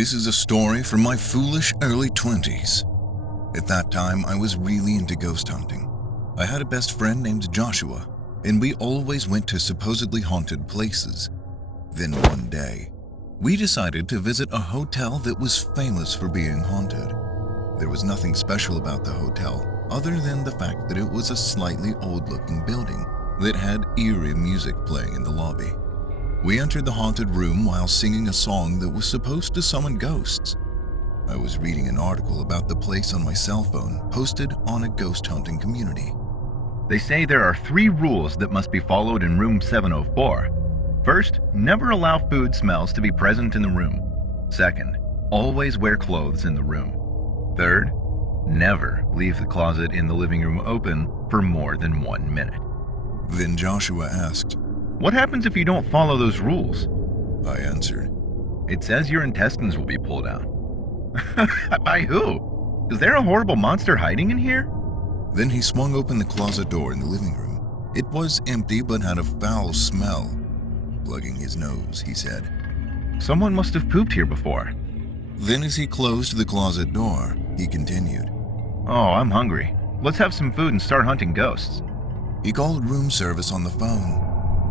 This is a story from my foolish early 20s. At that time, I was really into ghost hunting. I had a best friend named Joshua, and we always went to supposedly haunted places. Then one day, we decided to visit a hotel that was famous for being haunted. There was nothing special about the hotel other than the fact that it was a slightly old-looking building that had eerie music playing in the lobby. We entered the haunted room while singing a song that was supposed to summon ghosts. I was reading an article about the place on my cell phone posted on a ghost hunting community. They say there are 3 rules that must be followed in room 704. First, never allow food smells to be present in the room. Second, always wear clothes in the room. Third, never leave the closet in the living room open for more than 1 minute. Then Joshua asked, "What happens if you don't follow those rules?" I answered, "It says your intestines will be pulled out." By who? Is there a horrible monster hiding in here? Then he swung open the closet door in the living room. It was empty but had a foul smell. Plugging his nose, he said, "Someone must have pooped here before." Then as he closed the closet door, he continued, "Oh, I'm hungry. Let's have some food and start hunting ghosts." He called room service on the phone.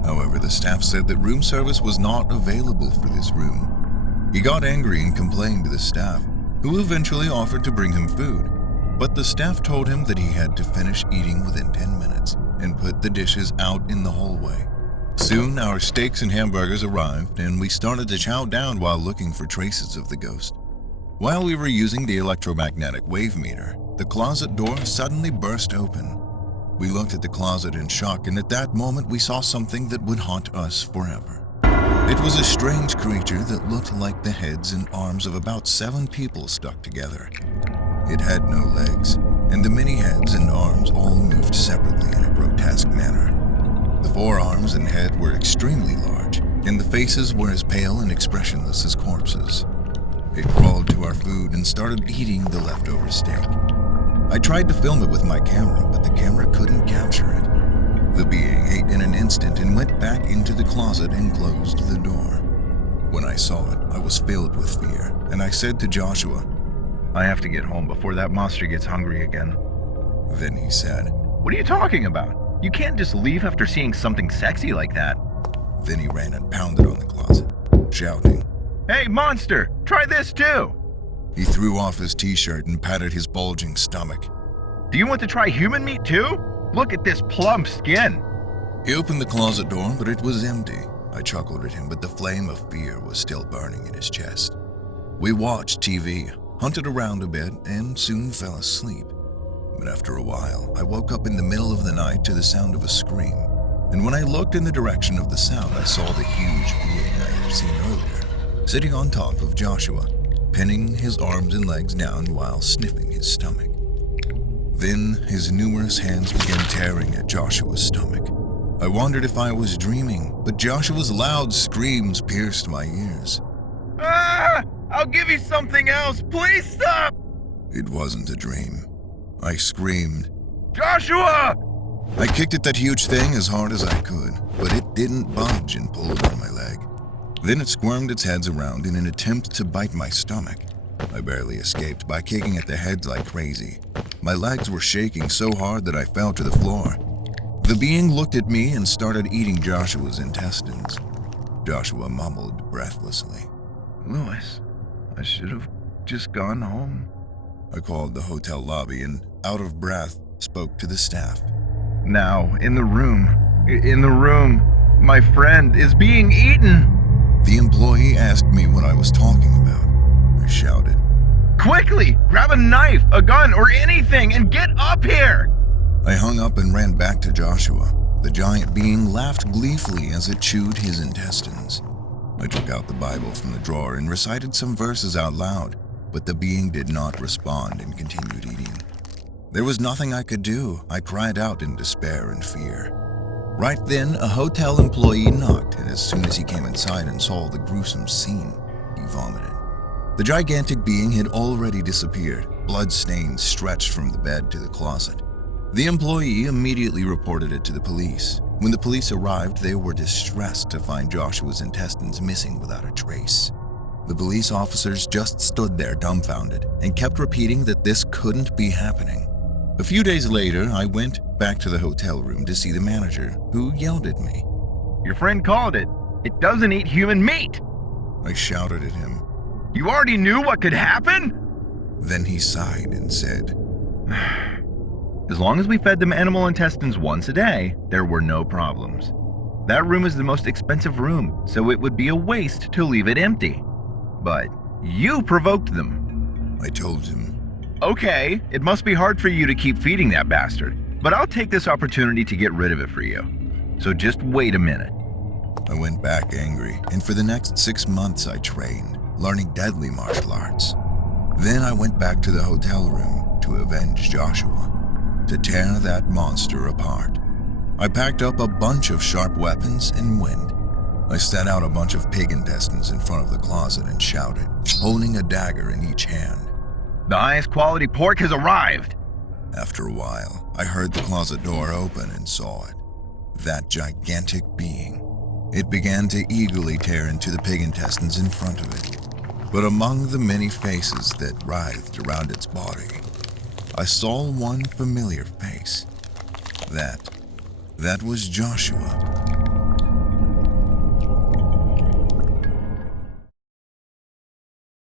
However, the staff said that room service was not available for this room. He got angry and complained to the staff, who eventually offered to bring him food. But the staff told him that he had to finish eating within 10 minutes and put the dishes out in the hallway. Soon, our steaks and hamburgers arrived, and we started to chow down while looking for traces of the ghost. While we were using the electromagnetic wave meter, the closet door suddenly burst open. We looked at the closet in shock, and at that moment we saw something that would haunt us forever. It was a strange creature that looked like the heads and arms of about 7 people stuck together. It had no legs, and the many heads and arms all moved separately in a grotesque manner. The forearms and head were extremely large, and the faces were as pale and expressionless as corpses. It crawled to our food and started eating the leftover steak. I tried to film it with my camera, but the camera couldn't capture it. The being ate in an instant and went back into the closet and closed the door. When I saw it, I was filled with fear, and I said to Joshua, "I have to get home before that monster gets hungry again." Then he said, "What are you talking about? You can't just leave after seeing something sexy like that." Then he ran and pounded on the closet, shouting, "Hey, monster, try this too!" He threw off his t-shirt and patted his bulging stomach. "Do you want to try human meat too? Look at this plump skin." He opened the closet door, but it was empty. I chuckled at him, but the flame of fear was still burning in his chest. We watched TV, hunted around a bit, and soon fell asleep. But after a while, I woke up in the middle of the night to the sound of a scream. And when I looked in the direction of the sound, I saw the huge being I had seen earlier, sitting on top of Joshua, pinning his arms and legs down while sniffing his stomach. Then his numerous hands began tearing at Joshua's stomach. I wondered if I was dreaming, but Joshua's loud screams pierced my ears. "Ah! I'll give you something else! Please stop!" It wasn't a dream. I screamed, "Joshua!" I kicked at that huge thing as hard as I could, but it didn't budge and pulled on my leg. Then it squirmed its heads around in an attempt to bite my stomach. I barely escaped by kicking at the head like crazy. My legs were shaking so hard that I fell to the floor. The being looked at me and started eating Joshua's intestines. Joshua mumbled breathlessly, "Louis, I should have just gone home." I called the hotel lobby and, out of breath, spoke to the staff. "Now, in the room, my friend is being eaten." The employee asked me what I was talking about. I shouted, "Quickly, grab a knife, a gun, or anything and get up here!" I hung up and ran back to Joshua. The giant being laughed gleefully as it chewed his intestines. I took out the Bible from the drawer and recited some verses out loud, but the being did not respond and continued eating. There was nothing I could do. I cried out in despair and fear. Right then, a hotel employee knocked, and as soon as he came inside and saw the gruesome scene, he vomited. The gigantic being had already disappeared. Blood stains stretched from the bed to the closet. The employee immediately reported it to the police. When the police arrived, they were distressed to find Joshua's intestines missing without a trace. The police officers just stood there dumbfounded and kept repeating that this couldn't be happening. A few days later, I went back to the hotel room to see the manager, who yelled at me. Your friend called it. It doesn't eat human meat. I shouted at him. You already knew what could happen? Then he sighed and said, As long as we fed them animal intestines once a day, there were no problems. That room is the most expensive room, so it would be a waste to leave it empty. But you provoked them. I told him. Okay, it must be hard for you to keep feeding that bastard, but I'll take this opportunity to get rid of it for you. So just wait a minute. I went back angry, and for the next 6 months I trained, learning deadly martial arts. Then I went back to the hotel room to avenge Joshua, to tear that monster apart. I packed up a bunch of sharp weapons and went. I set out a bunch of pig intestines in front of the closet and shouted, holding a dagger in each hand. The highest quality pork has arrived. After a while, I heard the closet door open and saw it. That gigantic being. It began to eagerly tear into the pig intestines in front of it. But among the many faces that writhed around its body, I saw one familiar face. That was Joshua.